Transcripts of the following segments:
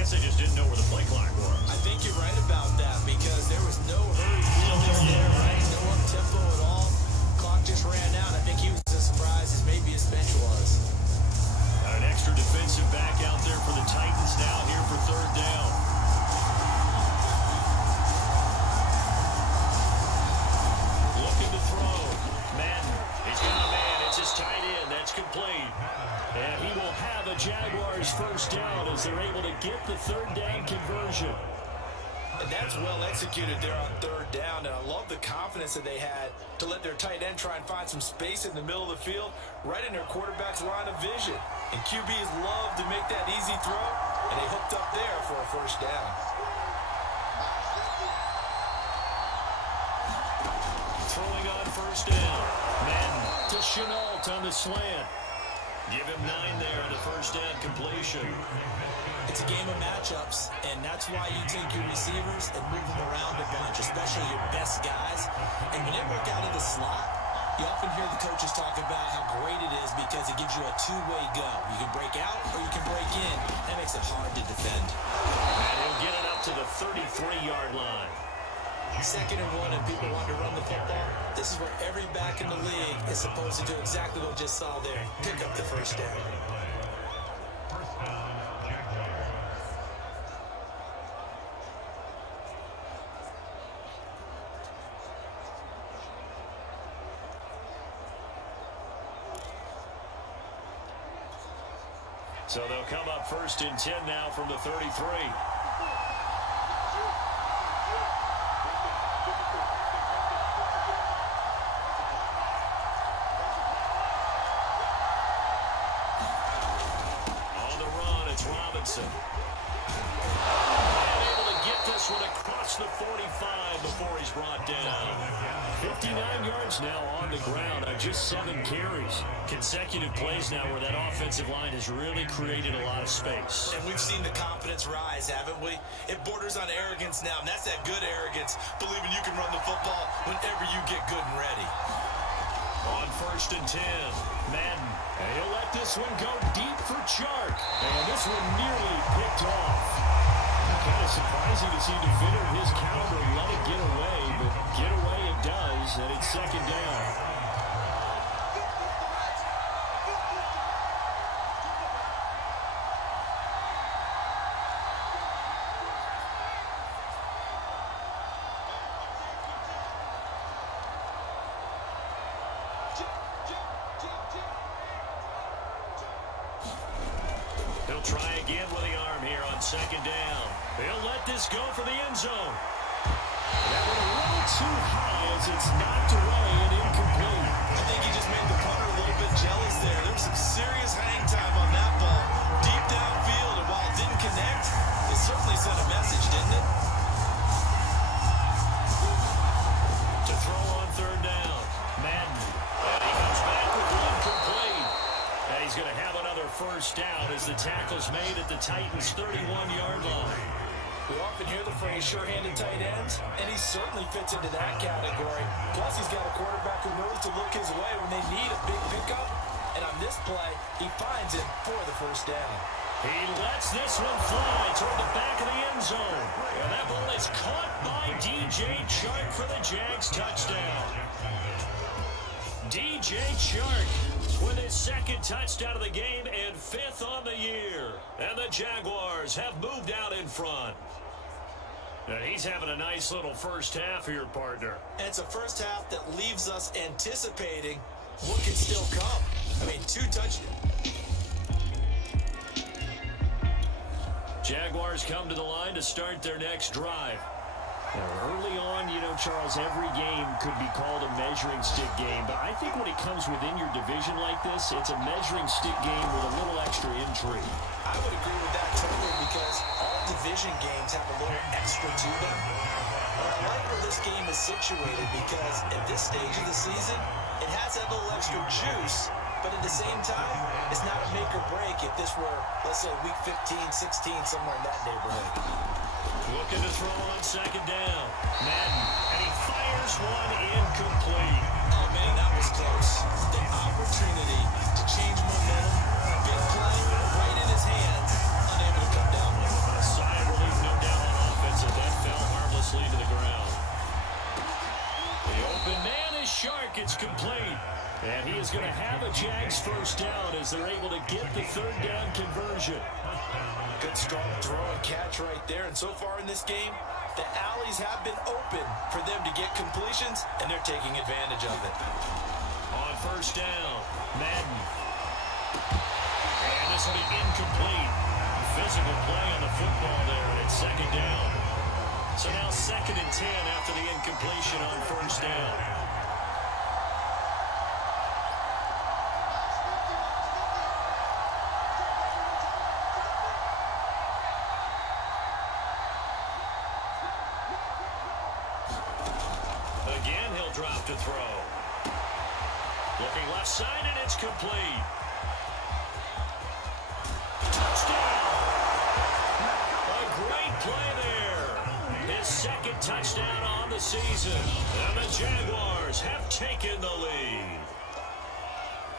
guess they just didn't know where the play clock was. I think you're right about that because there was no hurry there, right? No up-tempo at all. Clock just ran out. I think he was as surprised as maybe his bench was. An extra defensive back out there for the Titans now here for third down. Looking to throw. Madden. He's got a man. It's his tight end. That's complete. And he will have a Jaguars first down as they're able to get the third down conversion. And that's well executed there on third down. And I love the confidence that they had to let their tight end try and find some space in the middle of the field, right in their quarterback's line of vision. And QBs love to make that easy throw, and they hooked up there for a first down. Throwing on first down. Madden to Chenault on the slant. Give him 9 there on the first down completion. It's a game of matchups, and that's why you take your receivers and move them around a bunch, especially your best guys. And when they work out of the slot, you often hear the coaches talk about how great it is because it gives you a two-way go. You can break out or you can break in. That makes it hard to defend. And he'll get it up to the 33-yard line. 2nd and 1 and people want to run the football. This is where every back in the league is supposed to do exactly what we just saw there. Pick up the first down. So they'll come up 1st and 10 now from the 33. Robinson. And able to get this one across the 45 before he's brought down. 59 yards now on the ground on just 7 carries. Consecutive plays now where that offensive line has really created a lot of space. And we've seen the confidence rise, haven't we? It borders on arrogance now, and that's that good arrogance, believing you can run the football whenever you get good and ready. On 1st and 10, Madden. And he'll let this one go deep for Chark. And this one nearly picked off. Kind of surprising to see defender his counter let it get away, but get away it does, and it's 2nd down. He'll try again with the arm here on 2nd down. He'll let this go for the end zone. That one a little too high as it's knocked away and incomplete. I think he just made the punter a little bit jealous there. There was some serious hang time on that ball. Deep downfield, and while it didn't connect, it certainly sent a message, didn't it? To throw on 3rd down. Madden. And he comes back with one complete. And he's going to have another first down as the tackle's made at the Titans' 31-yard line. We often hear the phrase sure-handed tight ends, and he certainly fits into that category. Plus, he's got a quarterback who knows to look his way when they need a big pickup. And on this play, he finds it for the first down. He lets this one fly toward the back of the end zone. And that ball is caught by DJ Chark for the Jags touchdown. DJ Chark with his 2nd touchdown of the game and 5th on the year. And the Jaguars have moved out in front. And he's having a nice little first half here, partner. And it's a first half that leaves us anticipating what can still come. I mean, 2 touchdowns. Jaguars come to the line to start their next drive. Early on, Charles, every game could be called a measuring stick game, but I think when it comes within your division like this, it's a measuring stick game with a little extra intrigue. I would agree with that totally because all division games have a little extra to them. But I like where this game is situated because at this stage of the season, it has that little extra juice, but at the same time, it's not a make or break if this were, let's say, week 15, 16, somewhere in that neighborhood. Looking to throw on 2nd down. Madden, and he fires one incomplete. Oh, man, that was close. The opportunity to change momentum, big play right in his hands, unable to come down with it. Jags first down as they're able to get the third down conversion. Good strong throw and catch right there. And so far in this game, the alleys have been open for them to get completions, and they're taking advantage of it. On first down, Madden. And this will be incomplete. Physical play on the football there, and it's second down. So now 2nd and 10 after the incompletion on first down. Again, he'll drop to throw. Looking left side, and it's complete. Touchdown! A great play there. His 2nd touchdown on the season. And the Jaguars have taken the lead.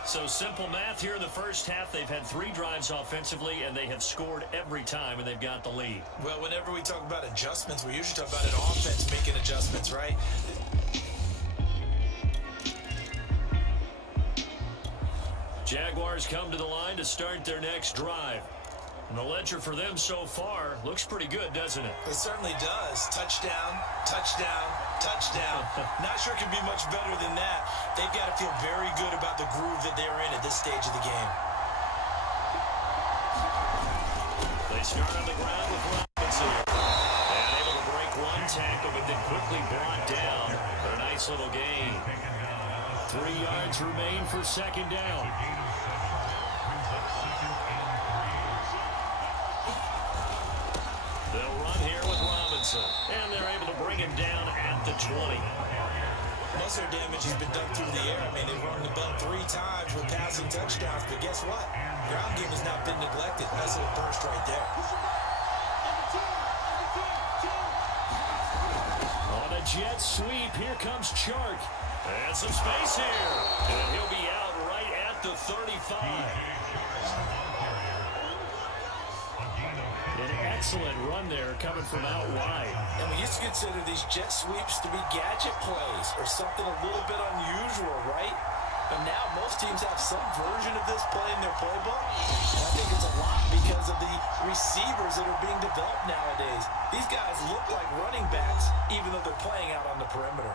So simple math here in the first half. They've had 3 drives offensively, and they have scored every time, and they've got the lead. Well, whenever we talk about adjustments, we usually talk about an offense making adjustments, right? Jaguars come to the line to start their next drive. And the ledger for them so far looks pretty good, doesn't it? It certainly does. Touchdown, touchdown, touchdown. Not sure it can be much better than that. They've got to feel very good about the groove that they're in at this stage of the game. They start on the ground with Robinson. And able to break one tackle, but then quickly brought down for a nice little gain. 3 yards remain for second down. They'll run here with Robinson. And they're able to bring him down at the 20. Most of their damage has been done through the air. I mean, they've run the ball 3 times with passing touchdowns. But guess what? Ground game has not been neglected. Nice little burst right there. On a jet sweep, here comes Chark. And some space here. And he'll be out right at the 35. An excellent run there coming from out wide. And we used to consider these jet sweeps to be gadget plays or something a little bit unusual, right? But now most teams have some version of this play in their playbook. And I think it's a lot because of the receivers that are being developed nowadays. These guys look like running backs even though they're playing out on the perimeter.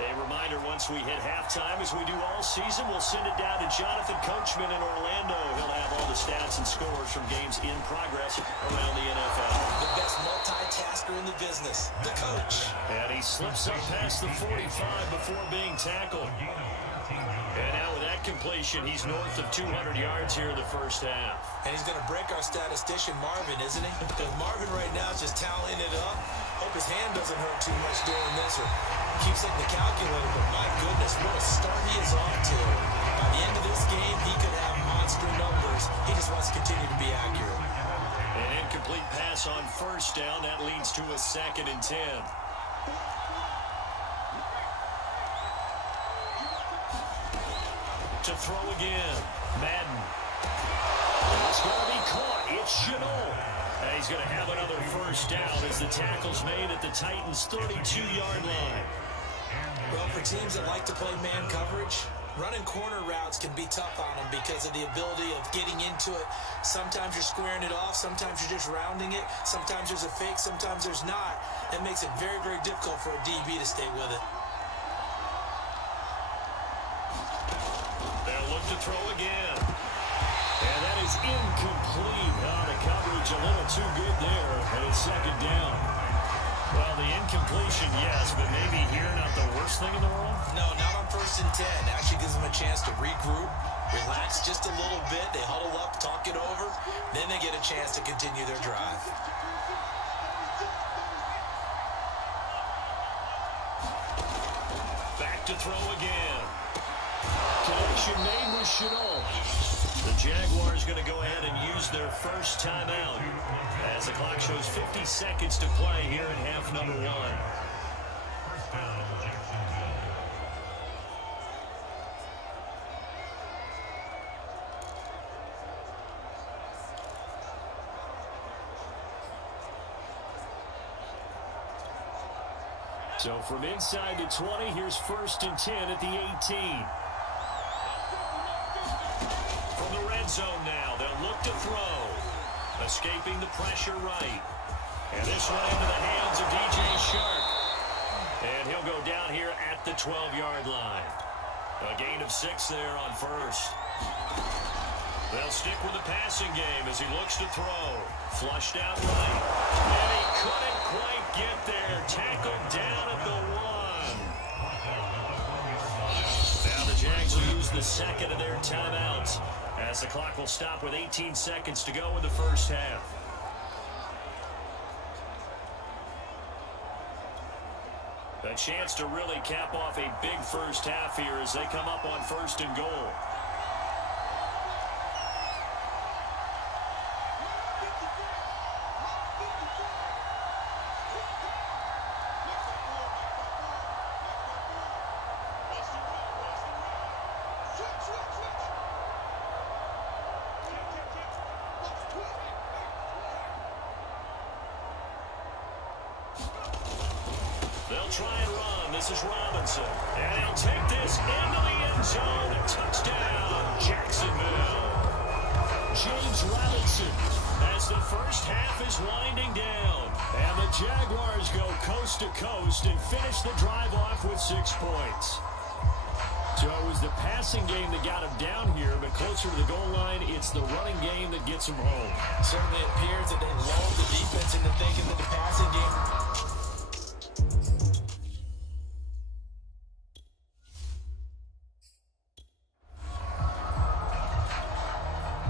A reminder, once we hit halftime, as we do all season, we'll send it down to Jonathan Coachman in Orlando. He'll have all the stats and scores from games in progress around the NFL. The best multitasker in the business, the coach. And he slips up past the 45 before being tackled. And now with that completion, he's north of 200 yards here in the first half. And he's going to break our statistician, Marvin, isn't he? Because Marvin right now is just tallying it up. Hope his hand doesn't hurt too much doing this or keeps hitting the calculator. But my goodness, what a start he is off to. By the end of this game, he could have monster numbers. He just wants to continue to be accurate. An incomplete pass on first down. That leads to a 2nd and 10. To throw again. Madden. It's going to be caught. It's Shenault. And he's going to have another first down as the tackle's made at the Titans' 32-yard line. Well, for teams that like to play man coverage, running corner routes can be tough on them because of the ability of getting into it. Sometimes you're squaring it off. Sometimes you're just rounding it. Sometimes there's a fake. Sometimes there's not. It makes it very, very difficult for a DB to stay with it. They'll look to throw again. And that is incomplete. Oh, the coverage a little too good there. And it's second down. Well, the incompletion, yes, but maybe here not the worst thing in the world? No, not on 1st and 10. Actually gives them a chance to regroup, relax just a little bit. They huddle up, talk it over. Then they get a chance to continue their drive. Back to throw again. Connection made with Shenault. The Jaguars going to go ahead and use their first timeout as the clock shows 50 seconds to play here in half number 1. So from inside the 20, here's 1st and 10 at the 18. From the red zone now, they'll look to throw. Escaping the pressure right. And this one into the hands of DJ Shark. And he'll go down here at the 12-yard line. A gain of 6 there on 1st. They'll stick with the passing game as he looks to throw. Flushed out right. And he couldn't quite get there. Tackled down at the 1. Now the Jags will use the second of their timeouts as the clock will stop with 18 seconds to go in the first half. A chance to really cap off a big first half here as they come up on 1st and goal. Try and run. This is Robinson. And he'll take this into the end zone. Touchdown, Jacksonville. James Robinson as the first half is winding down. And the Jaguars go coast to coast and finish the drive off with 6 points. So it was the passing game that got him down here, but closer to the goal line, it's the running game that gets him home. Certainly appears that they lulled the defense into thinking that the passing game...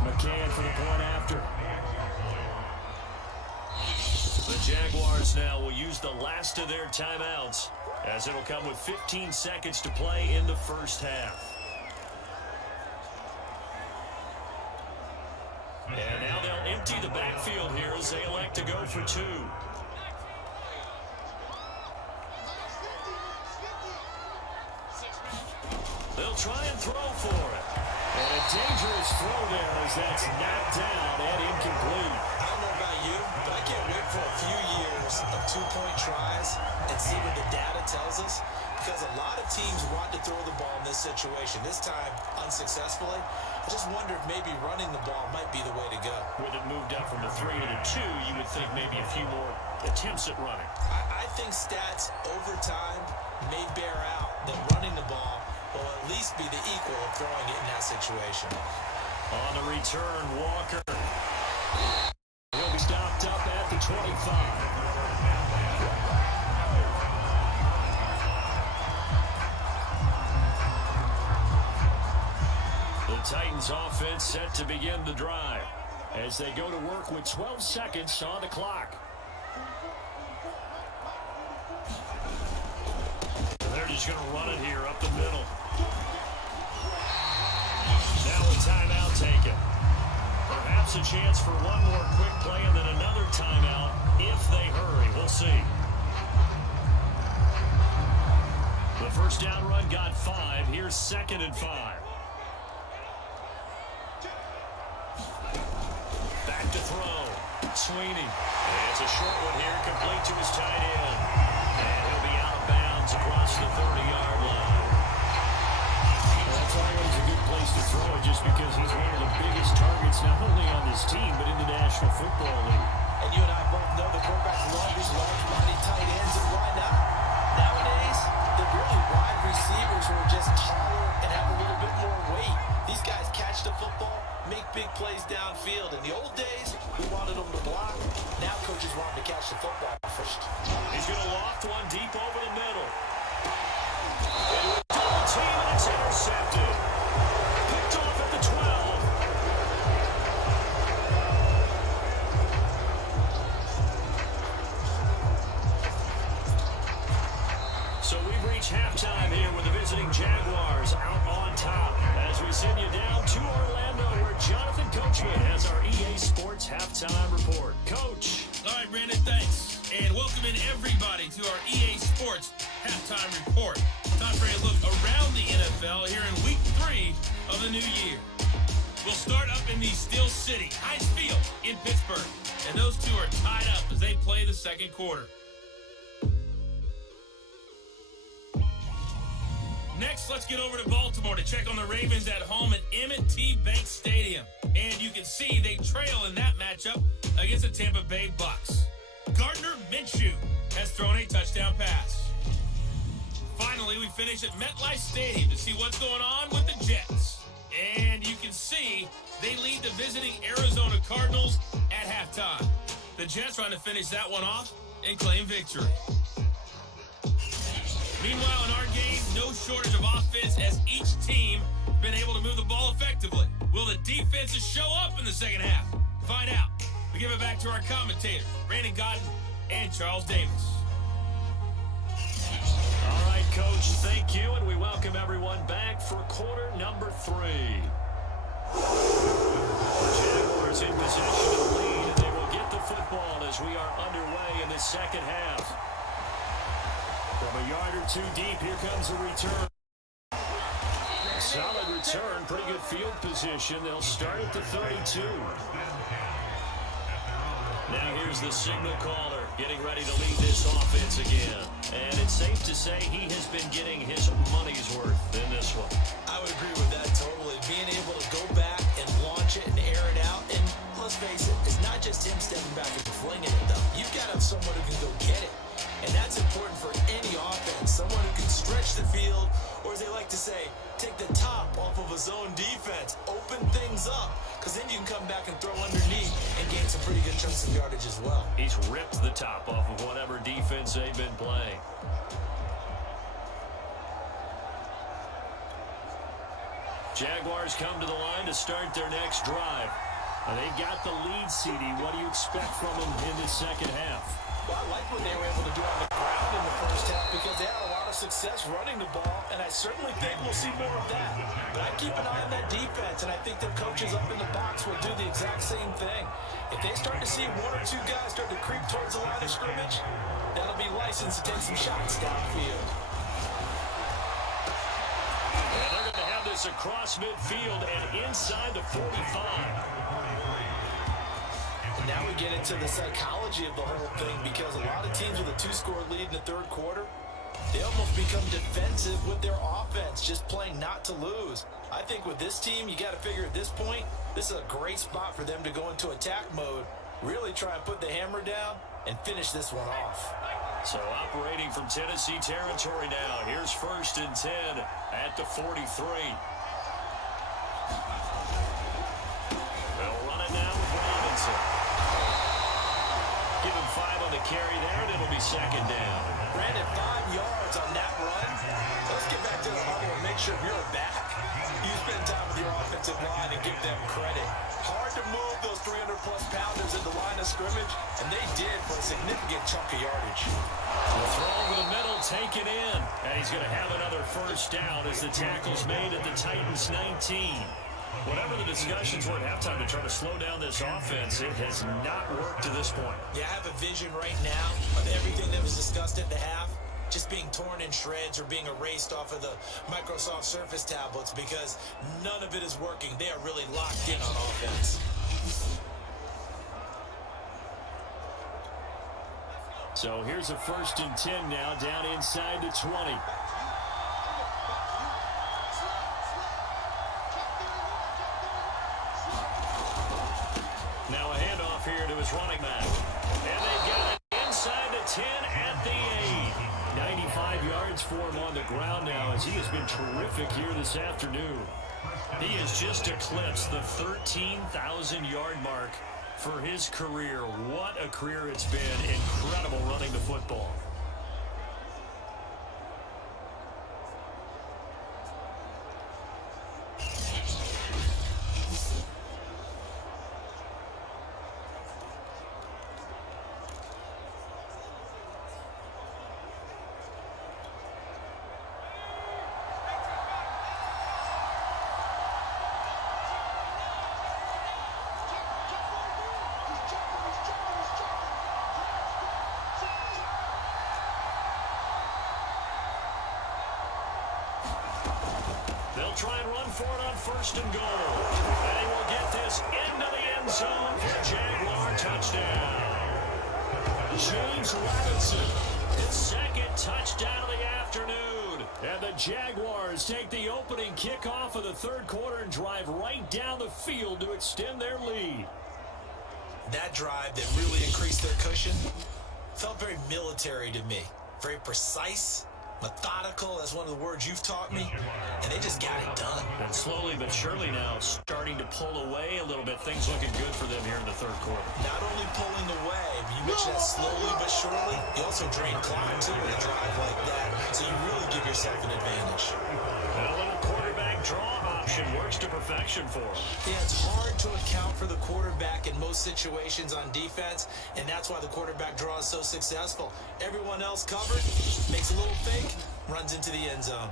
McCann for the point after. The Jaguars now will use the last of their timeouts as it'll come with 15 seconds to play in the first half. And now they'll empty the backfield here as they elect to go for 2. They'll try and throw for it. And a dangerous throw there as that's knocked down and incomplete. I don't know about you, but I can't wait for a few years of 2-point tries and see what the data tells us, because a lot of teams want to throw the ball in this situation. This time, unsuccessfully. I just wonder if maybe running the ball might be the way to go. With it moved up from the 3 to the 2, you would think maybe a few more attempts at running. I think stats over time may bear out that running the ball will at least be the equal of throwing it in that situation. On the return, Walker. He'll be stopped up at the 25. The Titans offense set to begin the drive as they go to work with 12 seconds on the clock. They're just going to run it here up the middle. Now a timeout taken. Perhaps a chance for one more quick play and then another timeout if they hurry. We'll see. The first down run got 5. Here's 2nd and 5. Back to throw. Sweeney. It's a short one here, complete to his tight end. And he'll be out of bounds across the 30-yard line. That's always a good place to throw it just because he's one of the biggest targets not only on this team but in the National Football League. And you and I both know the quarterbacks love these large-body tight ends, and why not? Nowadays, they're really wide receivers who are just taller and have a little bit more weight. These guys catch the football, make big plays downfield. In the old days, we wanted them to block. Now coaches want them to catch the football first. He's going to loft one deep over the middle. Double team, and it's intercepted. Picked off at the 12. So we've reached halftime here with the visiting Jaguars out on top as we send you down to Orlando where Jonathan Coachman has our EA Sports Halftime Report. Coach. All right, Brandon, thanks. And welcoming everybody to our EA Sports Halftime Report. Time for a look around the NFL here in Week 3 of the new year. We'll start up in the Steel City, Heinz Field in Pittsburgh. And those two are tied up as they play the second quarter. Next, let's get over to Baltimore to check on the Ravens at home at M&T Bank Stadium. And you can see they trail in that matchup against the Tampa Bay Bucks. Gardner Minshew has thrown a touchdown pass. Finally, we finish at MetLife Stadium to see what's going on with the Jets. And you can see they lead the visiting Arizona Cardinals at halftime. The Jets trying to finish that one off and claim victory. Meanwhile, in our game, no shortage of offense as each team has been able to move the ball effectively. Will the defenses show up in the second half? To find out, we give it back to our commentators, Brandon Gaudin and Charles Davis. All right, Coach, thank you, and we welcome everyone back for quarter number 3. Jaguars in possession of the lead, and they will get the football as we are underway in the second half. From a yard or two deep, here comes a return. Solid return, pretty good field position. They'll start at the 32. Now here's the signal caller getting ready to lead this offense again. And it's safe to say he has been getting his money's worth in this one. I would agree with that totally. Being able to go back and launch it and air it out. And let's face it, it's not just him stepping back and flinging it, though. You've got to have someone who can go get it. And that's important for any offense. Someone who can stretch the field, or as they like to say, take the top off of a zone defense. Open things up, because then you can come back and throw underneath and gain some pretty good chunks of yardage as well. He's ripped the top off of whatever defense they've been playing. Jaguars come to the line to start their next drive. They've got the lead, CD. What do you expect from them in the second half? Well, I like what they were able to do on the ground in the first half because they had a lot of success running the ball, and I certainly think we'll see more of that. But I keep an eye on that defense, and I think their coaches up in the box will do the exact same thing. If they start to see one or two guys start to creep towards the line of scrimmage, that'll be licensed to take some shots downfield. And they're going to have this across midfield and inside the 45. And now we get into the psychology of the whole thing because a lot of teams with a 2-score lead in the third quarter, they almost become defensive with their offense, just playing not to lose. I think with this team, you got to figure at this point, this is a great spot for them to go into attack mode, really try and put the hammer down and finish this one off. So operating from Tennessee territory now. Here's 1st and 10 at the 43. They'll run it now with Robinson. Give him 5 on the carry there, and it'll be second down. Brandon, 5 yards on that run. Let's get back to the huddle and make sure you're back. You spend time with your offensive line and give them credit. Hard to move those 300-plus pounders at the line of scrimmage, and they did for a significant chunk of yardage. The throw over the middle taken in, and he's going to have another first down as the tackle's made at the Titans' 19. Whatever the discussions were at halftime to try to slow down this offense, it has not worked to this point. Yeah, I have a vision right now of everything that was discussed at the half just being torn in shreds or being erased off of the Microsoft Surface tablets because none of it is working. They are really locked in on offense. So here's a 1st and 10 now, down inside the 20. Now a handoff here to his running back. And they've got it inside the 10 at the 8. 95 yards for him on the ground now as he has been terrific here this afternoon. He has just eclipsed the 13,000-yard mark for his career. What a career it's been. Incredible running the football. They'll try and run for it on 1st and goal. And he will get this into the end zone for a Jaguar touchdown. James Robinson, his 2nd touchdown of the afternoon. And the Jaguars take the opening kickoff of the third quarter and drive right down the field to extend their lead. That drive that really increased their cushion felt very military to me. Very precise, methodical, that's one of the words you've taught me, and they just got it done. And slowly but surely now starting to pull away a little bit. Things looking good for them here in the third quarter. Not only pulling away, but you mentioned that slowly but surely, you also drain clock too in a drive like that, so you really give yourself an advantage. And a little quarterback draw option works to perfection for him. Yeah, it's hard to account for the quarterback in most situations on defense, and that's why the quarterback draw is so successful. Everyone else covered, makes a little fake, runs into the end zone.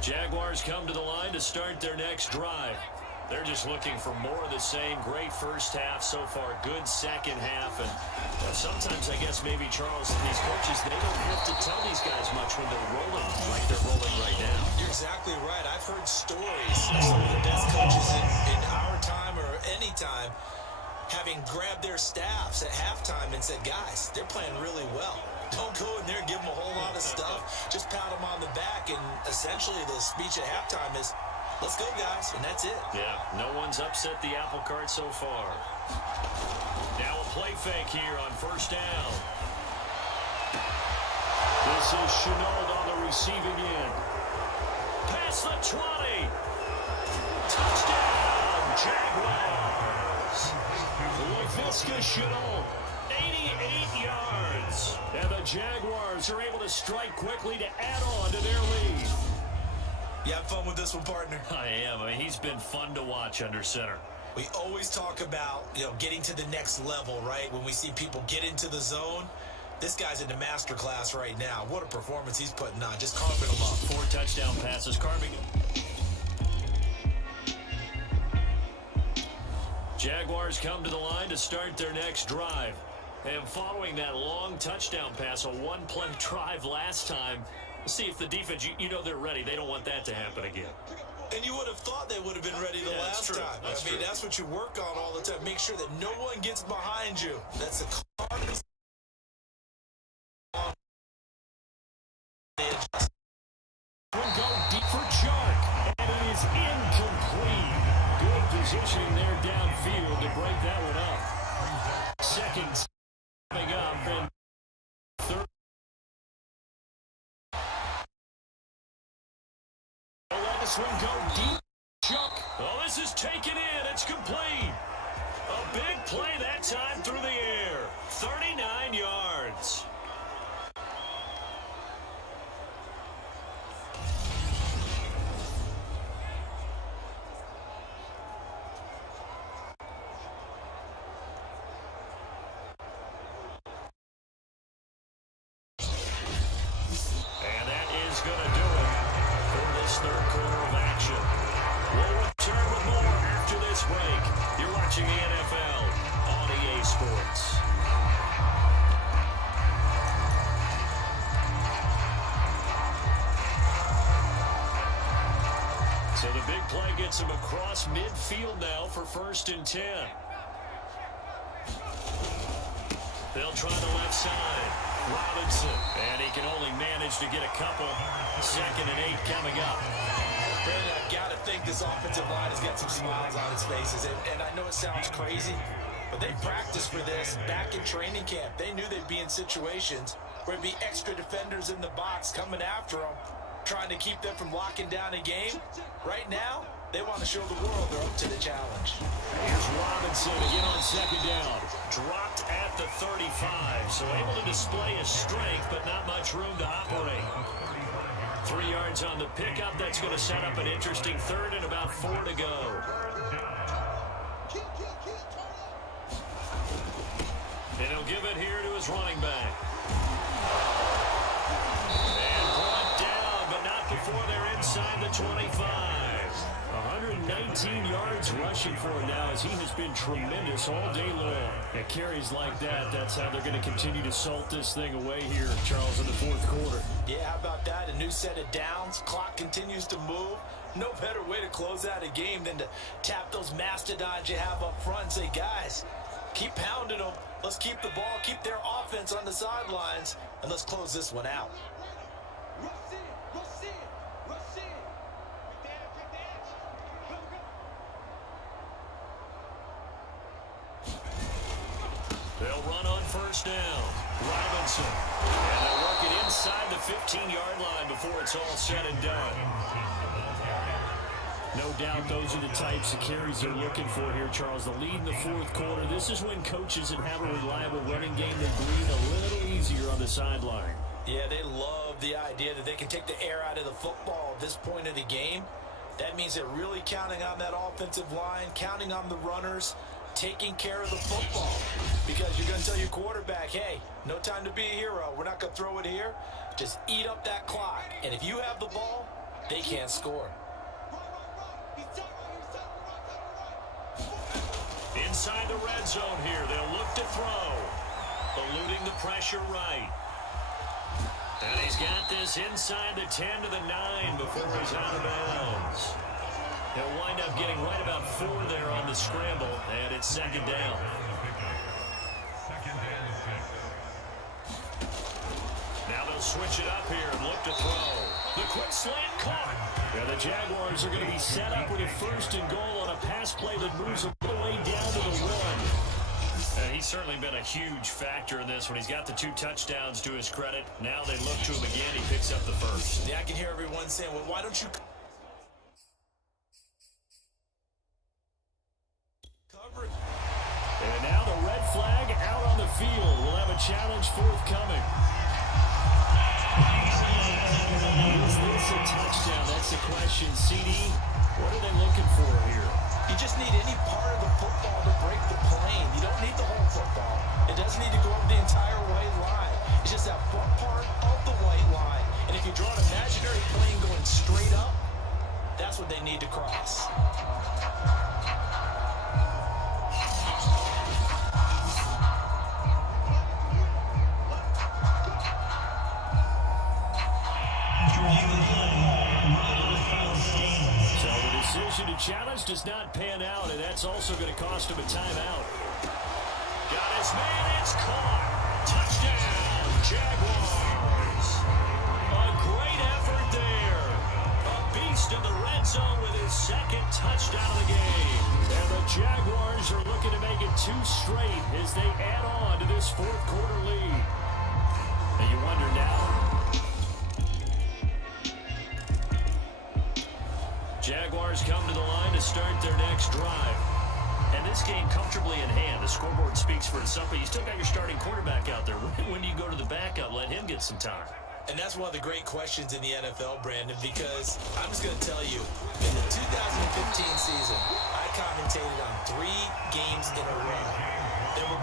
Jaguars come to the line to start their next drive. They're just looking for more of the same. Great first half so far. Good second half. And sometimes, I guess, maybe, Charles, these coaches, they don't have to tell these guys much when they're rolling like they're rolling right now. You're exactly right. I've heard stories of some of the best coaches in our time or any time having grabbed their staffs at halftime and said, guys, they're playing really well. Don't go in there and give them a whole lot of stuff. Just pat them on the back. And essentially the speech at halftime is, let's go, guys, and that's it. Yeah, no one's upset the apple cart so far. Now a play fake here on first down. This is Shenault on the receiving end. Past the 20. Touchdown, Jaguars. Laviska Shenault, 88 yards. And the Jaguars are able to strike quickly to add on to their lead. You have fun with this one, partner? I am. I mean, he's been fun to watch under center. We always talk about, getting to the next level, right? When we see people get into the zone, this guy's in the master class right now. What a performance he's putting on, just carving them up. 4 touchdown passes, carving it. Jaguars come to the line to start their next drive. And following that long touchdown pass, a one-play drive last time, see if the defense, they're ready. They don't want that to happen again. And you would have thought they would have been ready the last time. That's what you work on all the time. Make sure that no one gets behind you. That's the Cardinals. Will go deep for Chark, and it is incomplete. Good positioning there downfield to break that one up. Seconds coming up, and third. Let this one go deep. Chuck. Well, this is taken in. It's complete. A big play that time through the air. 39 yards. And that is going to do it for this third quarter of action. We'll return with more after this break. You're watching the NFL on EA Sports. So the big play gets him across midfield now for 1st and 10. They'll try the left side. Robinson. And he can only manage to get a couple. 2nd and 8 coming up. Brandon, I've got to think this offensive line has got some smiles on its faces. And I know it sounds crazy, but they practiced for this back in training camp. They knew they'd be in situations where there'd be extra defenders in the box coming after them, trying to keep them from locking down a game. Right now, they want to show the world they're up to the challenge. Here's Robinson again on 2nd down. Dropped at the 35, so able to display his strength, but not much room to operate. 3 yards on the pickup. That's going to set up an interesting 3rd and about 4 to go. And he'll give it here to his running back. And brought down, but not before they're inside the 25. 119 yards rushing for him now, as he has been tremendous all day long. At carries like that, that's how they're going to continue to salt this thing away here, Charles, in the 4th quarter. Yeah, how about that? A new set of downs. Clock continues to move. No better way to close out a game than to tap those mastodons you have up front and say, guys, keep pounding them. Let's keep the ball, keep their offense on the sidelines, and let's close this one out. They'll run on first down. Robinson. And they'll work it inside the 15-yard line before it's all said and done. No doubt those are the types of carries they're looking for here, Charles. The lead in the fourth quarter. This is when coaches that have a reliable running game can breathe a little easier on the sideline. Yeah, they love the idea that they can take the air out of the football at this point of the game. That means they're really counting on that offensive line, counting on the runners, taking care of the football. Because you're going to tell your quarterback, hey, no time to be a hero. We're not going to throw it here. Just eat up that clock. And if you have the ball, they can't score. Inside the red zone here, they'll look to throw. Eluding the pressure right. And he's got this inside the 10 to the 9 before he's out of bounds. He'll wind up getting right about 4 there on the scramble, and it's second down. Now they'll switch it up here and look to throw. The quick slant caught. Yeah, the Jaguars are going to be set up with a first and goal on a pass play that moves them all the way down to the 1. He's certainly been a huge factor in this when he's got the 2 touchdowns to his credit. Now they look to him again. He picks up the first. Yeah, I can hear everyone saying, well, why don't you cover it? And now the red flag out on the field. We'll have a challenge forthcoming. Is this a touchdown? That's the question. CD, what are they looking for here? You just need any part of the football to break the plane. You don't need the whole football. It doesn't need to go over the entire white line. It's just that front part of the white line. And if you draw an imaginary plane going straight up, that's what they need to cross. To challenge does not pan out, and that's also going to cost him a timeout. Got his man, it's caught. Touchdown, Jaguars. A great effort there. A beast in the red zone with his second touchdown of the game. And the Jaguars are looking to make it 2 straight as they add on to this fourth quarter lead. And you wonder now, Jaguars come to the line to start their next drive. And this game comfortably in hand. The scoreboard speaks for itself, but you still got your starting quarterback out there. When do you go to the backup? Let him get some time. And that's one of the great questions in the NFL, Brandon, because I'm just going to tell you, in the 2015 season, I commentated on 3 games in a row. There were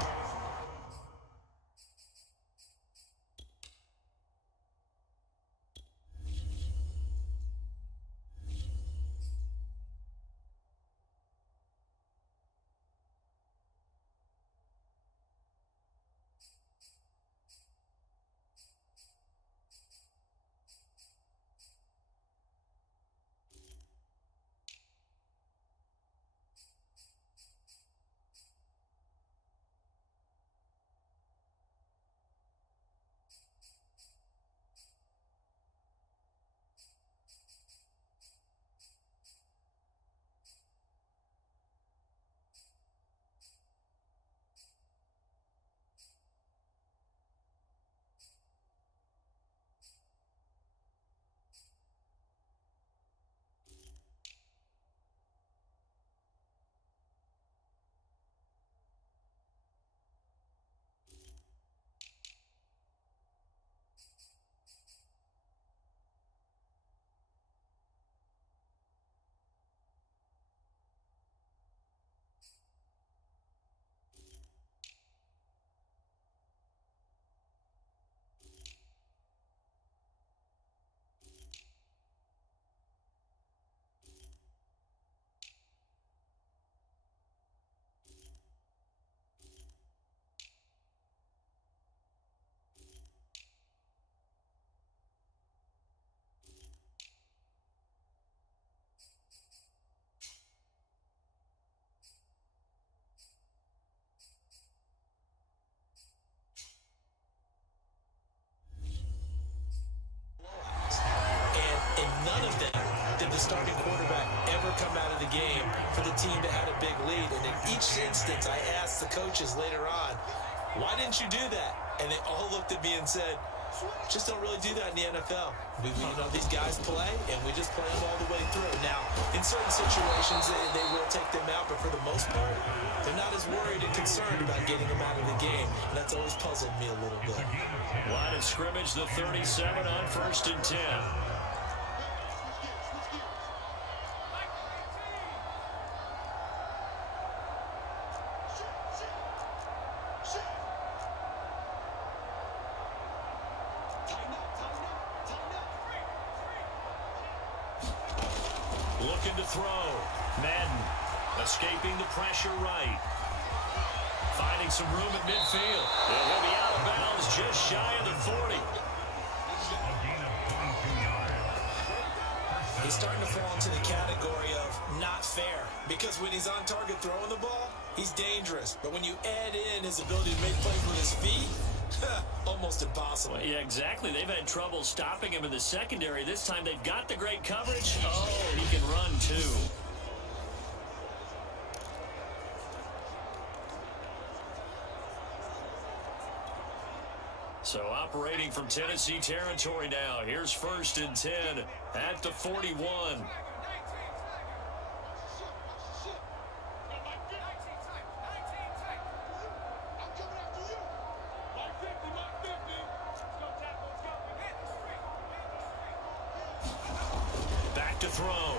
come out of the game for the team that had a big lead. And in each instance, I asked the coaches later on, why didn't you do that? And they all looked at me and said, just don't really do that in the NFL. These guys play, and we just play them all the way through. Now, in certain situations, they will take them out, but for the most part, they're not as worried and concerned about getting them out of the game, and that's always puzzled me a little bit. Line of scrimmage, the 37 on 1st and 10. Looking to throw. Madden escaping the pressure right. Finding some room at midfield. And he'll be out of bounds just shy of the 40. He's starting to fall into the category of not fair, because when he's on target throwing the ball, he's dangerous. But when you add in his ability to make plays with his feet, almost impossible. Well, yeah, exactly. They've had trouble stopping him in the secondary. This time they've got the great coverage. Oh, he can run too. So operating from Tennessee territory now. Here's 1st and 10 at the 41. Back to throw.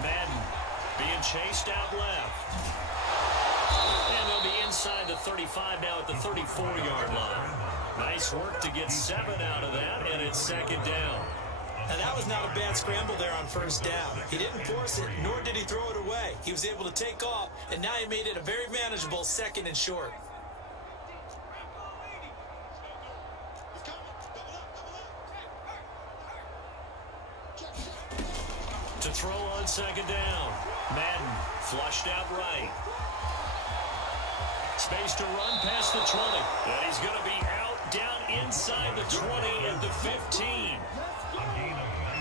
Madden being chased out left. And they'll be inside the 35 now at the 34-yard line. Nice work to get 7 out of that, and it's 2nd down. And that was not a bad scramble there on 1st down. He didn't force it, nor did he throw it away. He was able to take off, and now he made it a very manageable 2nd and short. To throw on 2nd down. Madden flushed out right. Space to run past the 20. And he's going to be out down inside the 20 at the 15.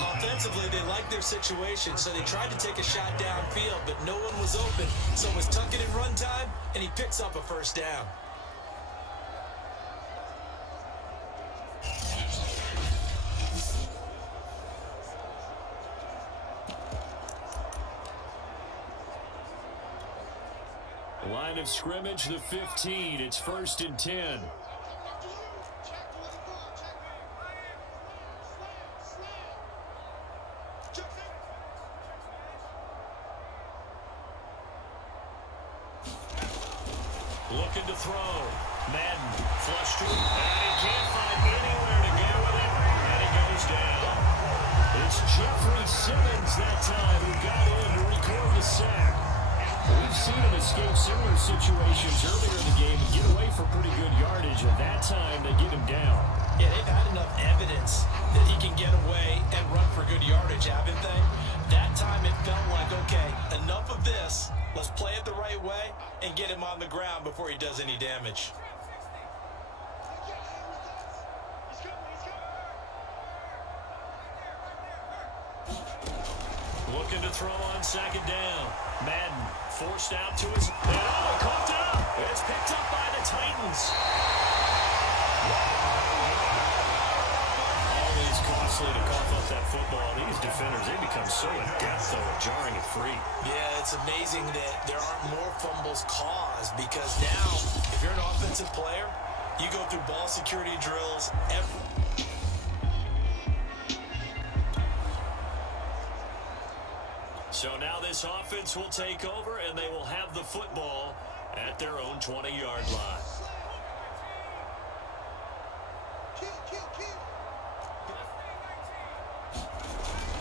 Offensively, they liked their situation, so they tried to take a shot downfield, but no one was open. So it was tuck it in run time, and he picks up a 1st down. Line of scrimmage, the 15. It's 1st and 10. Looking to throw. Madden flushed to him. And he can't find anywhere to go with it. And he goes down. It's Jeffrey Simmons that time who got in to record the sack. We've seen him escape similar situations earlier in the game and get away for pretty good yardage. At that time, they get him down. Yeah, they've had enough evidence that he can get away and run for good yardage, haven't they? That time it felt like, okay, enough of this. Let's play it the right way and get him on the ground before he does any damage. Looking to throw on 2nd down. Madden forced out to his... And oh, coughed it up. It's picked up by the Titans. Always costly to cough up that football. These defenders, they become so adept, though, at jarring it free. Yeah, it's amazing that there aren't more fumbles caused, because now, if you're an offensive player, you go through ball security drills every... So now this offense will take over, and they will have the football at their own 20-yard line.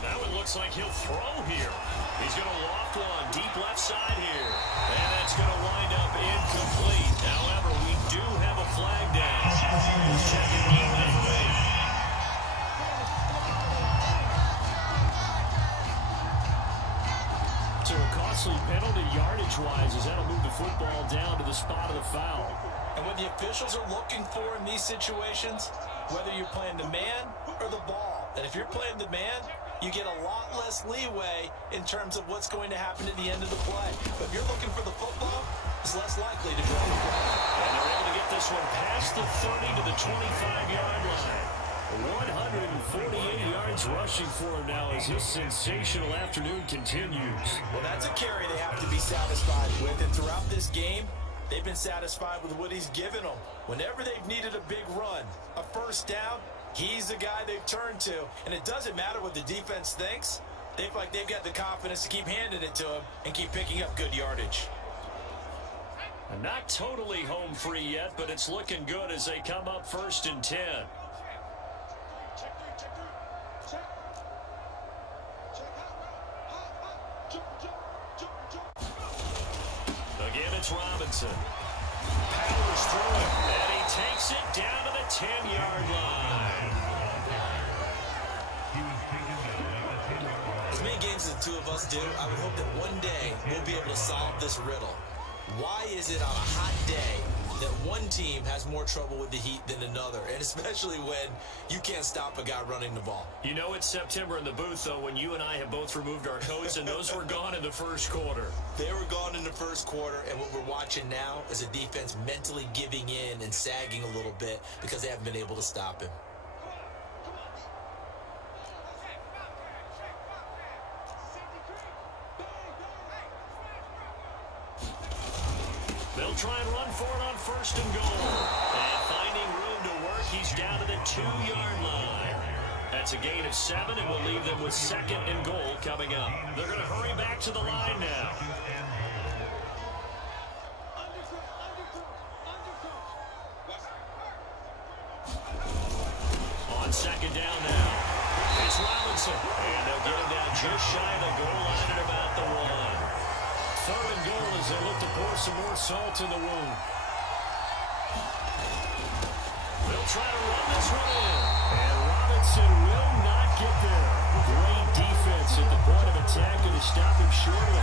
Now it looks like he'll throw here. He's going to loft one deep left side here. And that's going to wind up incomplete. However, we do have a flag down. Checking on that way. So a costly penalty yardage-wise as that'll move the football down to the spot of the foul. And what the officials are looking for in these situations, whether you're playing the man or the ball, and if you're playing the man, you get a lot less leeway in terms of what's going to happen at the end of the play. But if you're looking for the football, it's less likely to draw the play. And they're able to get this one past the 30 to the 25-yard line. 148 yards rushing for him now as his sensational afternoon continues. Well, that's a carry they have to be satisfied with. And throughout this game, they've been satisfied with what he's given them. Whenever they've needed a big run, a first down, he's the guy they've turned to. And it doesn't matter what the defense thinks. They feel like they've got the confidence to keep handing it to him and keep picking up good yardage. And not totally home free yet, but it's looking good as they come up 1st and 10. Again, it's Robinson. Powers through it, and he takes it down to the 10-yard line. As many games as the two of us do, I would hope that one day we'll be able to solve this riddle. Why is it on a hot day that one team has more trouble with the heat than another, and especially when you can't stop a guy running the ball? You know it's September in the booth, though, when you and I have both removed our coats, and those were gone in the first quarter. They were gone in the first quarter, and what we're watching now is a defense mentally giving in and sagging a little bit because they haven't been able to stop him. They'll try and run for it on 1st and goal. And finding room to work, he's down to the 2-yard line. That's a gain of 7, and will leave them with 2nd and goal coming up. They're going to hurry back to the line now. On 2nd down now, it's Robinson. And they'll get him down just shy of the goal line at about the 1. 3rd and goal as they look to pour some more salt in the wound. They'll try to run this one in. And Robinson will not get there. Great defense at the point of attack, and to stop him short of